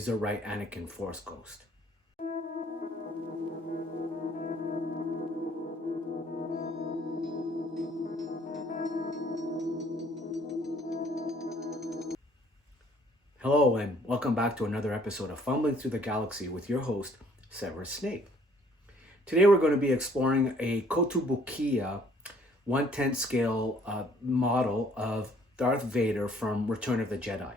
is the right Anakin Force Ghost. Hello and welcome back to another episode of Fumbling Through the Galaxy with your host, Severus Snape. Today we're going to be exploring a Kotobukiya 1/10 scale model of Darth Vader from Return of the Jedi.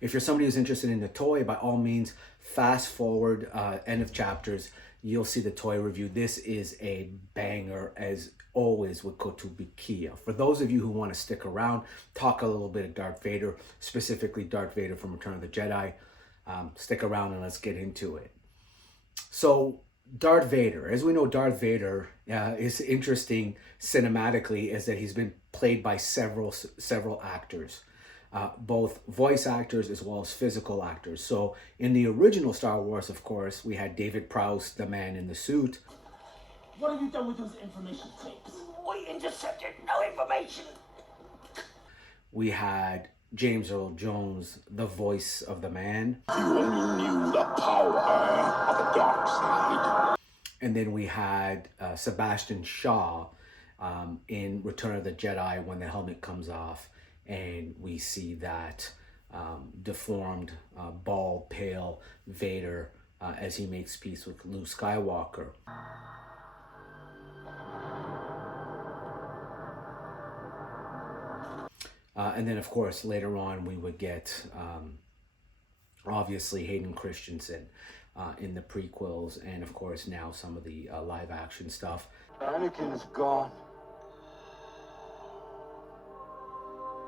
If you're somebody who's interested in the toy, by all means, fast forward end of chapters, you'll see the toy review. This is a banger as always with Kotobukiya. For those of you who want to stick around, talk a little bit of Darth Vader, specifically Darth Vader from Return of the Jedi. Stick around and let's get into it. So Darth Vader, as we know, Darth Vader is interesting cinematically is that he's been played by several actors. Both voice actors as well as physical actors. So in the original Star Wars, of course, we had David Prowse, the man in the suit. What have you done with those information tapes? We intercepted no information. We had James Earl Jones, the voice of the man. You only knew the power of the dark side. And then we had Sebastian Shaw in Return of the Jedi when the helmet comes off. And we see that deformed, bald, pale Vader as he makes peace with Luke Skywalker. And then, of course, later on we would get, obviously, Hayden Christensen in the prequels. And, of course, now some of the live action stuff. Anakin's gone.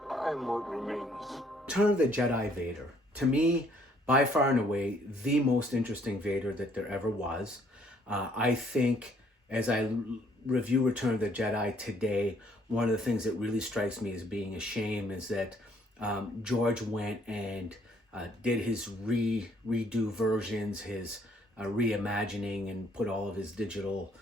I'm what remains. Return of the Jedi Vader. To me, by far and away, the most interesting Vader that there ever was. I think as I review Return of the Jedi today, one of the things that really strikes me as being a shame is that George went and did his redo versions, his reimagining, and put all of his digital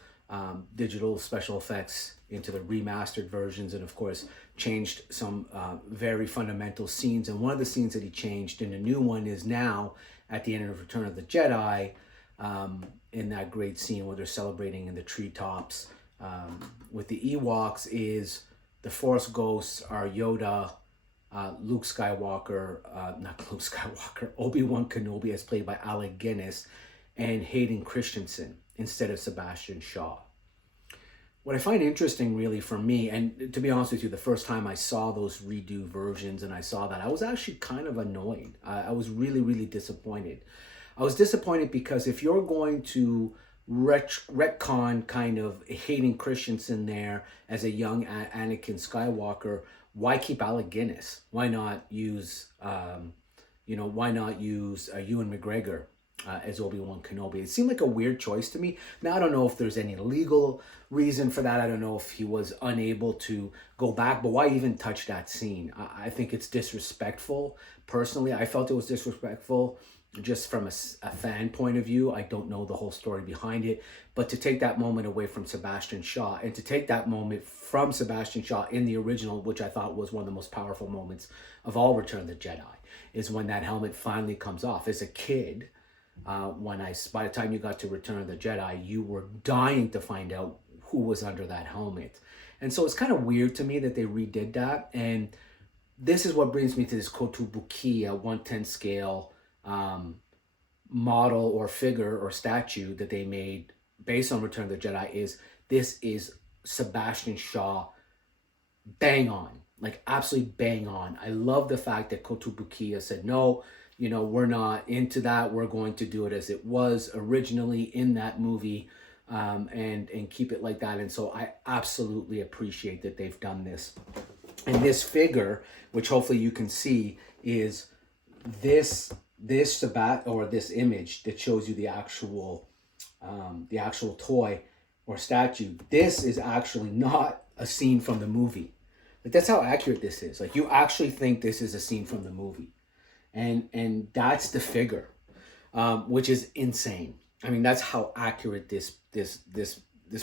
special effects into the remastered versions, and of course changed some very fundamental scenes. And one of the scenes that he changed in the new one is now at the end of Return of the Jedi, in that great scene where they're celebrating in the treetops with the Ewoks, is the Force ghosts are Yoda, Luke Skywalker, not Luke Skywalker, Obi-Wan Kenobi as played by Alec Guinness, and Hayden Christensen instead of Sebastian Shaw. What I find interesting really for me, and to be honest with you, the first time I saw those redo versions and I saw that, I was actually kind of annoyed. I was really, really disappointed. I was disappointed because if you're going to retcon kind of Hayden Christensen there as a young Anakin Skywalker, why keep Alec Guinness? Why not use, why not use Ewan McGregor as Obi-Wan Kenobi? It seemed like a weird choice to me. Now, I don't know if there's any legal reason for that. I don't know if he was unable to go back, but why even touch that scene? I think it's disrespectful. Personally, I felt it was disrespectful just from a fan point of view. I don't know the whole story behind it, but to take that moment away from Sebastian Shaw and to take that moment from Sebastian Shaw in the original, which I thought was one of the most powerful moments of all Return of the Jedi, is when that helmet finally comes off. As a kid, by the time you got to Return of the Jedi, you were dying to find out who was under that helmet. And so it's kind of weird to me that they redid that. And this is what brings me to this Kotobukiya 1/10 scale model or figure or statue that they made based on Return of the Jedi. This is Sebastian Shaw bang on, like absolutely bang on. I love the fact that Kotobukiya said, no, we're not into that. We're going to do it as it was originally in that movie, and keep it like that. And so I absolutely appreciate that they've done this. And this figure, which hopefully you can see, is this image that shows you the actual toy or statue. This is actually not a scene from the movie. Like, that's how accurate this is. Like, you actually think this is a scene from the movie. And that's the figure, which is insane. I mean, that's how accurate this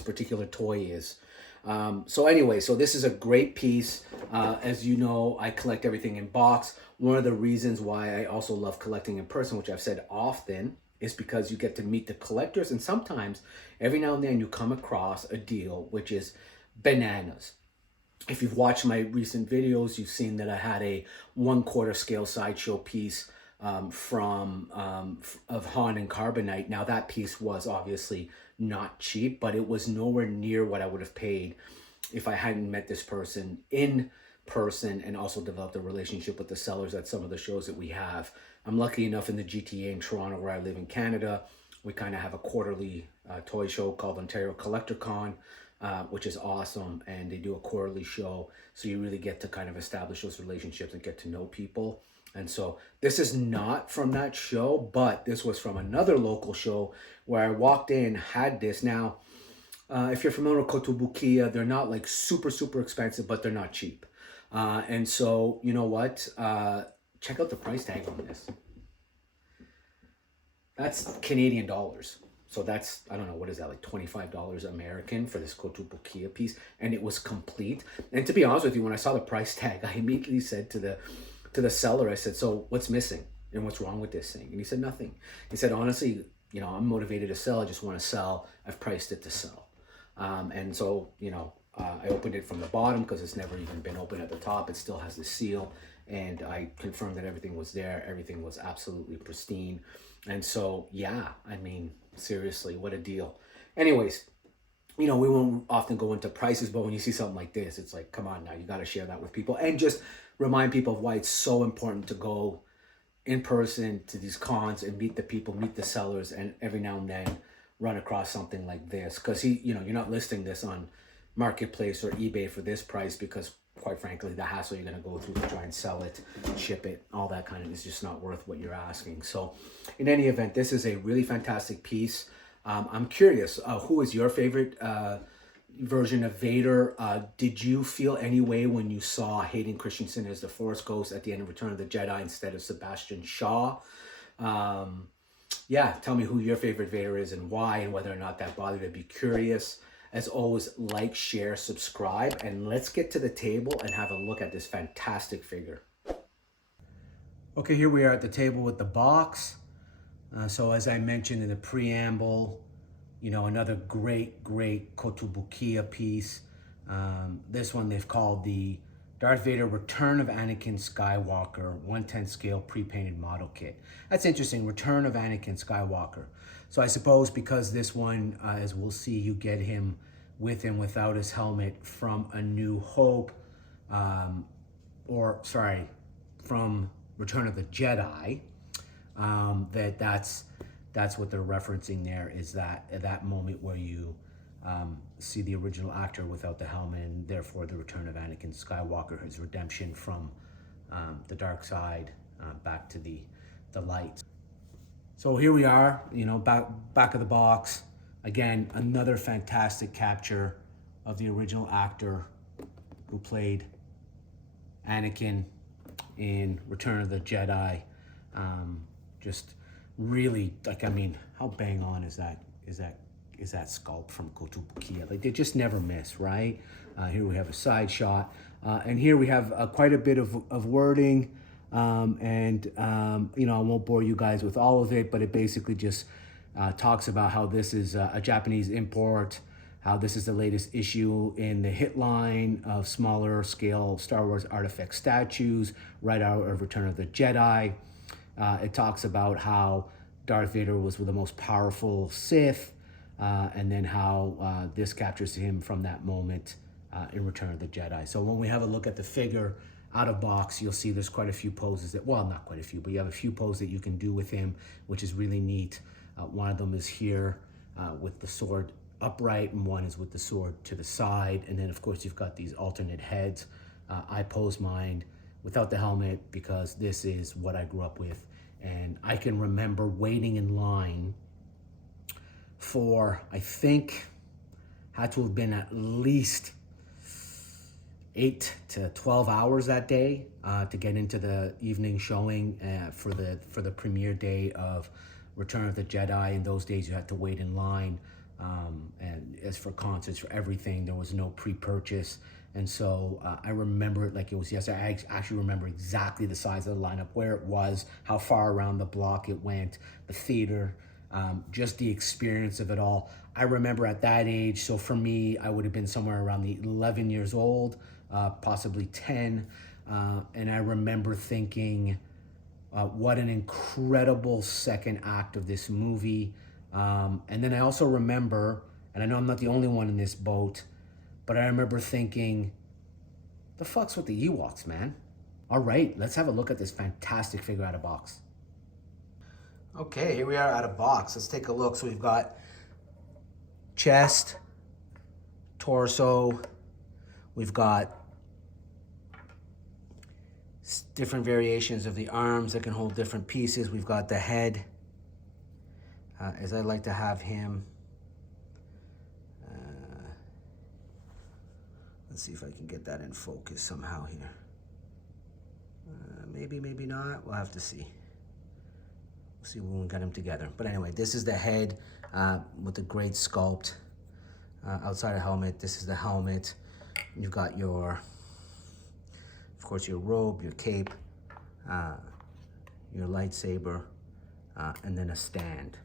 particular toy is. So anyway, so this is a great piece. As you know, I collect everything in box. One of the reasons why I also love collecting in person, which I've said often, is because you get to meet the collectors, and sometimes every now and then you come across a deal which is bananas. If you've watched my recent videos, you've seen that I had a 1/4 scale sideshow piece of Han and Carbonite. Now that piece was obviously not cheap, but it was nowhere near what I would have paid if I hadn't met this person in person and also developed a relationship with the sellers at some of the shows that we have. I'm lucky enough in the GTA in Toronto, where I live in Canada, we kind of have a quarterly toy show called Ontario Collector Con, which is awesome. And they do a quarterly show. So you really get to kind of establish those relationships and get to know people. And so this is not from that show, but this was from another local show where I walked in, had this. Now, if you're familiar with Kotobukiya, they're not like super, super expensive, but they're not cheap. And so, you know what? Check out the price tag on this. That's Canadian dollars. So that's, I don't know, what is that, like $25 American for this Kotobukiya piece? And it was complete. And to be honest with you, when I saw the price tag, I immediately said to the seller, I said, so what's missing? And what's wrong with this thing? And he said, nothing. He said, honestly, you know, I'm motivated to sell. I just want to sell. I've priced it to sell. And so, you know, I opened it from the bottom because it's never even been opened at the top. It still has the seal. And I confirmed that everything was there. Everything was absolutely pristine. And so, yeah, I mean, seriously, what a deal. Anyways, you know, we won't often go into prices, but when you see something like this, it's like, come on now, you got to share that with people. And just remind people of why it's so important to go in person to these cons and meet the people, meet the sellers, and every now and then run across something like this. Because you know, you're not listing this on Marketplace or eBay for this price because, quite frankly, the hassle you're going to go through to try and sell it, ship it, all that kind of is just not worth what you're asking. So in any event, this is a really fantastic piece. I'm curious, who is your favorite version of Vader? Did you feel any way when you saw Hayden Christensen as the Force Ghost at the end of Return of the Jedi instead of Sebastian Shaw? Yeah, tell me who your favorite Vader is and why, and whether or not that bothered you. I'd be curious. As always, like, share, subscribe, and let's get to the table and have a look at this fantastic figure. Okay, here we are at the table with the box. So as I mentioned in the preamble, you know, another great Kotobukiya piece. This one they've called the Darth Vader Return of Anakin Skywalker 1/10 scale pre-painted model kit. That's interesting, Return of Anakin Skywalker. So I suppose because this one, as we'll see, you get him with and without his helmet from A New Hope, from Return of the Jedi, that's what they're referencing there, is that moment where you see the original actor without the helmet, and therefore the return of Anakin Skywalker, his redemption from the dark side back to the light. So here we are, you know, back of the box. Again, another fantastic capture of the original actor who played Anakin in Return of the Jedi. Just really, like, I mean, how bang on is that sculpt from Kotobukiya? Like, they just never miss, right? Here we have a side shot, and here we have quite a bit of wording, and you know, I won't bore you guys with all of it, but it basically just talks about how this is a Japanese import, how this is the latest issue in the hit line of smaller scale Star Wars artifact statues right out of Return of the Jedi. It talks about how Darth Vader was the most powerful Sith, and then how this captures him from that moment in Return of the Jedi. So when we have a look at the figure out of box, you'll see there's quite a few poses that, well, not quite a few, but you have a few poses that you can do with him, which is really neat. One of them is here with the sword upright, and one is with the sword to the side. And then, of course, you've got these alternate heads. I pose mine without the helmet because this is what I grew up with. And I can remember waiting in line for, I think, had to have been at least 8 to 12 hours that day to get into the evening showing for the premiere day of Return of the Jedi. In those days, you had to wait in line And as for concerts, for everything, there was no pre-purchase. And so I remember it like it was yesterday. I actually remember exactly the size of the lineup, where it was, how far around the block it went, the theater, just the experience of it all. I remember at that age, so for me, I would have been somewhere around the 11 years old, possibly 10. And I remember thinking, what an incredible second act of this movie. And then I also remember, and I know I'm not the only one in this boat, but I remember thinking, the fuck's with the Ewoks, man? All right, let's have a look at this fantastic figure out of box. Okay, here we are out of box. Let's take a look. So we've got chest, torso, we've got different variations of the arms that can hold different pieces. We've got the head, as I like to have him. Let's see if I can get that in focus somehow here. Maybe, maybe not. We'll have to see. We'll see when we get them together. But anyway, this is the head with the great sculpt outside the helmet. This is the helmet. You've got your, of course, your robe, your cape, your lightsaber, and then a stand.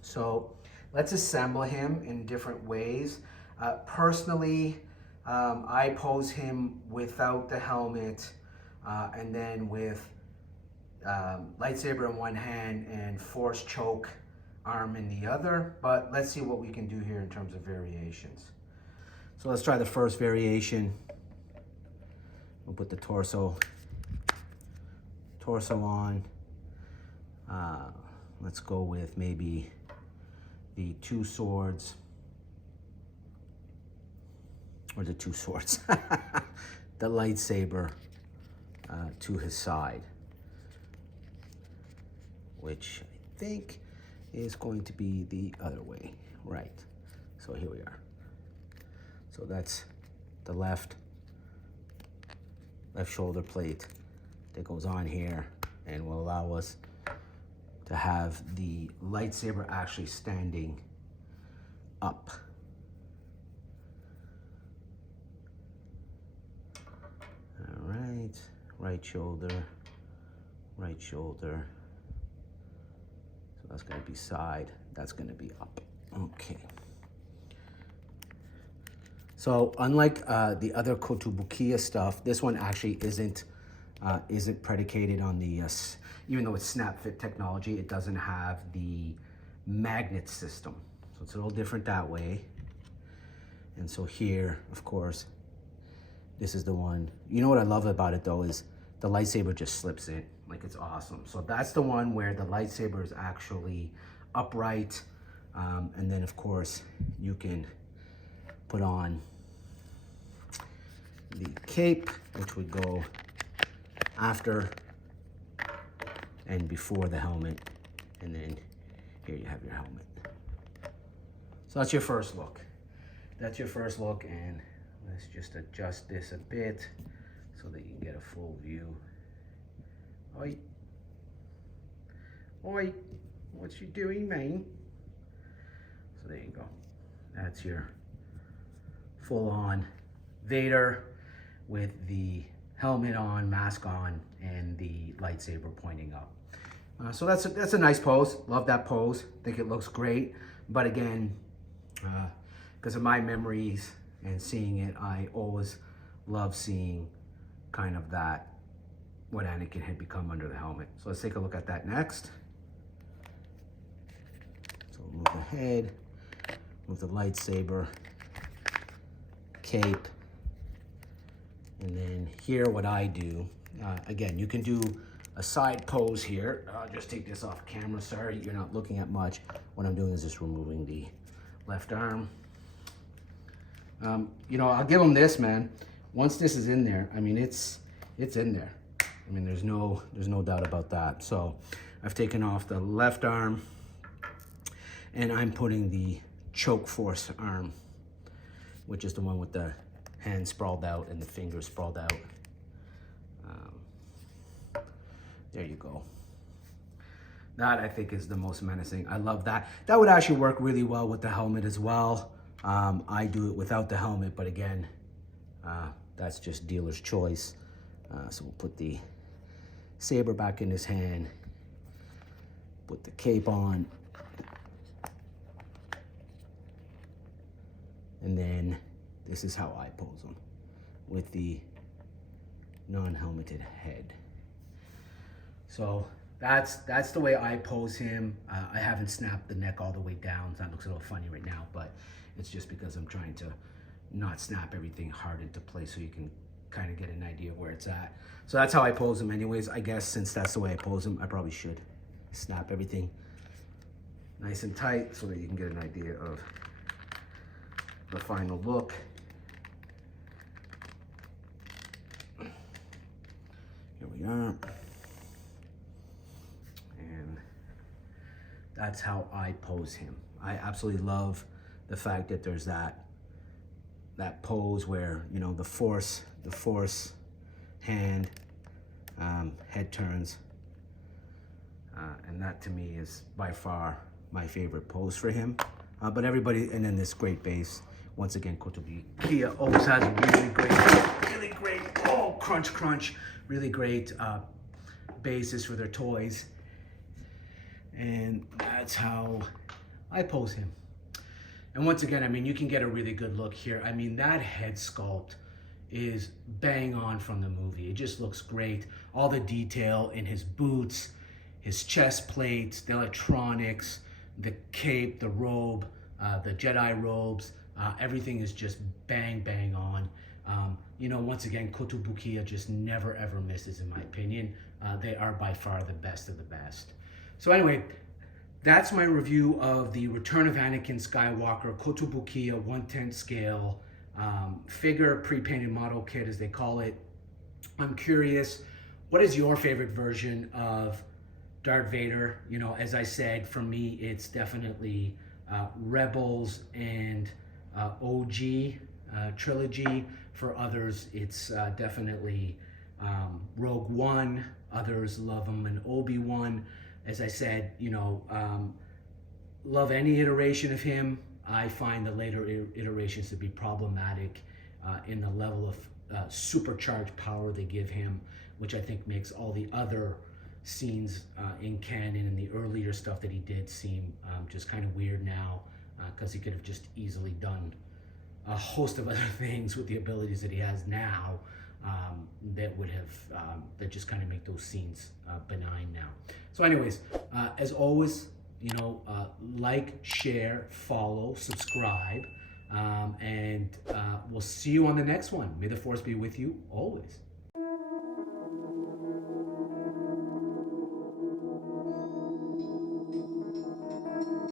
So let's assemble him in different ways. Personally, I pose him without the helmet, and then with lightsaber in one hand and force choke arm in the other. But let's see what we can do here in terms of variations. So let's try the first variation. We'll put the torso on. Let's go with maybe the two swords. Or the two swords. The lightsaber to his side. Which I think is going to be the other way. Right. So here we are. So that's the left shoulder plate that goes on here and will allow us to have the lightsaber actually standing up. All right, right shoulder. So that's gonna be side, that's gonna be up. Okay. So unlike the other Kotobukiya stuff, this one actually isn't predicated on the, even though it's snap fit technology, it doesn't have the magnet system. So it's a little different that way. And so here, of course, this is the one. You know what I love about it though is the lightsaber just slips in, like it's awesome. So that's the one where the lightsaber is actually upright. And then of course you can put on the cape, which would go after and before the helmet. And then here you have your helmet. So that's your first look. That's your first look, and let's just adjust this a bit so that you can get a full view. Oi. Oi, what you doing, man? So there you go. That's your full-on Vader with the helmet on, mask on, and the lightsaber pointing up. So that's a nice pose. Love that pose. Think it looks great. But again, because of my memories and seeing it, I always love seeing kind of that, what Anakin had become under the helmet. So let's take a look at that next. So we'll move the head, move the lightsaber, cape, and then here what I do, again, you can do a side pose here. I'll just take this off camera. Sorry, you're not looking at much. What I'm doing is just removing the left arm. You know, I'll give them this, man. Once this is in there, I mean, it's in there. I mean, there's no doubt about that. So I've taken off the left arm and I'm putting the choke force arm, which is the one with the hands sprawled out and the fingers sprawled out. There you go. That I think is the most menacing. I love that. That would actually work really well with the helmet as well. I do it without the helmet, but again, that's just dealer's choice. So we'll put the saber back in his hand, put the cape on, and then this is how I pose him with the non-helmeted head. So that's the way I pose him. I haven't snapped the neck all the way down, so that looks a little funny right now, but it's just because I'm trying to not snap everything hard into place so you can kind of get an idea of where it's at. So that's how I pose him anyways. I guess since that's the way I pose him, I probably should snap everything nice and tight so that you can get an idea of the final look. Here we are. And that's how I pose him. I absolutely love the fact that there's that pose where, you know, the force hand, head turns, and that to me is by far my favorite pose for him. But everybody, and then this great base. Once again, Kotobukiya always has really great, oh, crunch, really great bases for their toys. And that's how I pose him. And once again, I mean, you can get a really good look here. I mean, that head sculpt is bang on from the movie. It just looks great. All the detail in his boots, his chest plates, the electronics, the cape, the robe, the Jedi robes, everything is just bang on. You know, once again, Kotobukiya just never ever misses, in my opinion. They are by far the best of the best. So anyway, that's my review of the Return of Anakin Skywalker Kotobukiya 1/10 scale figure pre-painted model kit, as they call it. I'm curious, what is your favorite version of Darth Vader? You know, as I said, for me, it's definitely Rebels and OG trilogy. For others, it's definitely Rogue One. Others love him in Obi-Wan. As I said, you know, love any iteration of him. I find the later iterations to be problematic in the level of supercharged power they give him, which I think makes all the other scenes in canon and the earlier stuff that he did seem just kind of weird now, because he could have just easily done a host of other things with the abilities that he has now that would have that just kind of make those scenes benign now. So anyways, as always, you know, like, share, follow, subscribe, and we'll see you on the next one. May the Force be with you always.